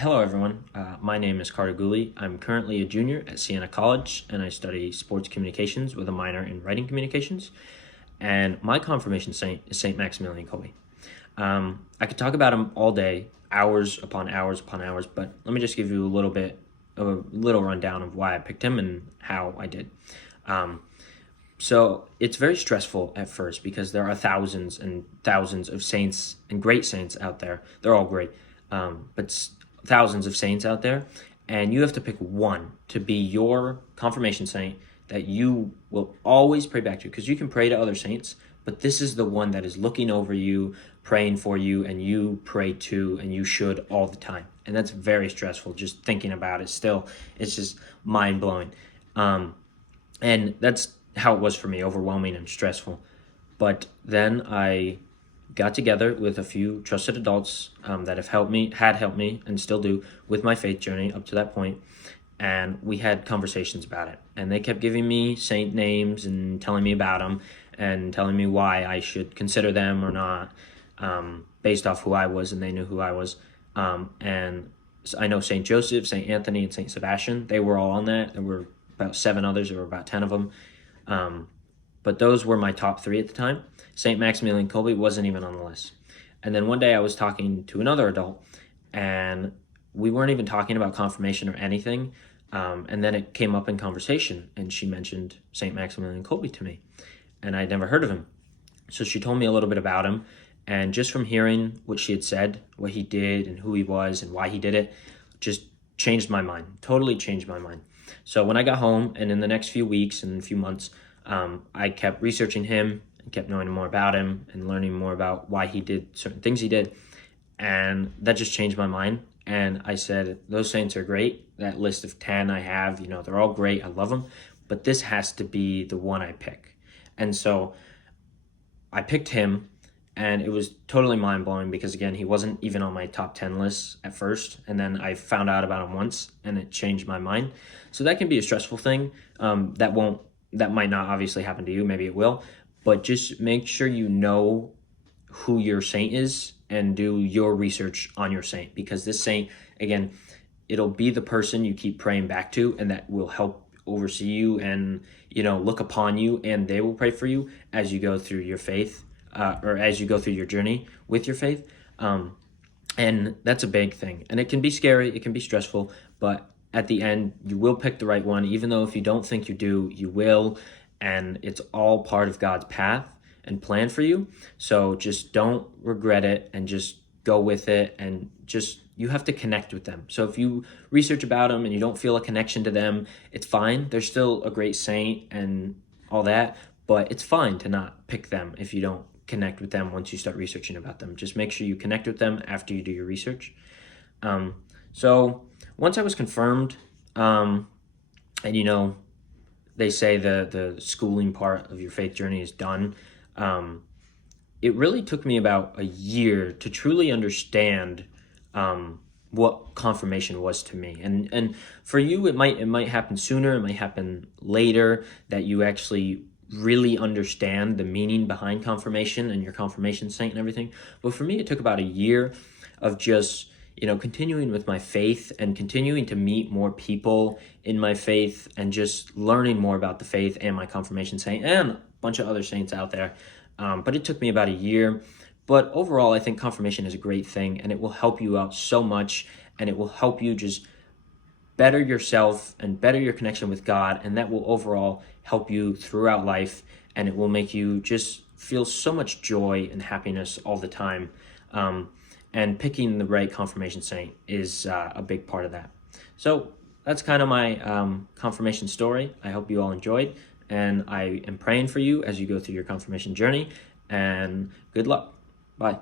Hello, everyone. My name is Gooley. I'm currently a junior at Siena College, and I study sports communications with a minor in writing communications. And my confirmation saint is Saint Maximilian Kolbe. I could talk about him all day, hours upon hours upon hours, but let me just give you a little rundown of why I picked him and how I did. Um, so it's very stressful at first because there are thousands and thousands of saints and great saints out there. They're all great, but thousands of saints out there, and you have to pick one to be your confirmation saint that you will always pray back to, because you can pray to other saints, but this is the one that is looking over you, praying for you, and you pray to, and you should all the time. And that's very stressful. Just thinking about it still, it's just mind blowing. And that's how it was for me, overwhelming and stressful. But then I got together with a few trusted adults that had helped me, and still do with my faith journey up to that point. And we had conversations about it. And they kept giving me saint names and telling me about them and telling me why I should consider them or not, based off who I was, and they knew who I was. And I know Saint Joseph, Saint Anthony, and Saint Sebastian. They were all on that. There were about 7 others. There were about 10 of them. But those were my top 3 at the time. St. Maximilian Kolbe wasn't even on the list. And then one day I was talking to another adult, and we weren't even talking about confirmation or anything. And then it came up in conversation, and she mentioned St. Maximilian Kolbe to me, and I'd never heard of him. So she told me a little bit about him, and just from hearing what she had said, what he did and who he was and why he did it, just changed my mind, totally changed my mind. So when I got home, and in the next few weeks and a few months, I kept researching him and kept knowing more about him and learning more about why he did certain things he did. And that just changed my mind. And I said, those saints are great. That list of 10 I have, they're all great. I love them. But this has to be the one I pick. And so I picked him, and it was totally mind-blowing because, again, he wasn't even on my top 10 list at first. And then I found out about him once, and it changed my mind. So that can be a stressful thing. That might not obviously happen to you. Maybe it will. But just make sure you know who your saint is and do your research on your saint, because this saint, again, it'll be the person you keep praying back to, and that will help oversee you and, look upon you, and they will pray for you as you go through your faith, or as you go through your journey with your faith. And that's a big thing. And it can be scary. It can be stressful, but at the end, you will pick the right one. Even though if you don't think you do, you will. And it's all part of God's path and plan for you. So just don't regret it, and just go with it, and just, you have to connect with them. So if you research about them and you don't feel a connection to them, it's fine. They're still a great saint and all that, but it's fine to not pick them if you don't connect with them once you start researching about them. Just make sure you connect with them after you do your research. So once I was confirmed, and they say the schooling part of your faith journey is done, it really took me about a year to truly understand what confirmation was to me. And for you, it might happen sooner, it might happen later, that you actually really understand the meaning behind confirmation and your confirmation saint and everything. But for me, it took about a year of just continuing with my faith and continuing to meet more people in my faith, and just learning more about the faith and my confirmation saint and a bunch of other saints out there. But it took me about a year. But overall, I think confirmation is a great thing, and it will help you out so much, and it will help you just better yourself and better your connection with God, and that will overall help you throughout life, and it will make you just feel so much joy and happiness all the time. And picking the right confirmation saint is a big part of that. So that's kind of my confirmation story. I hope you all enjoyed, and I am praying for you as you go through your confirmation journey, and good luck. Bye.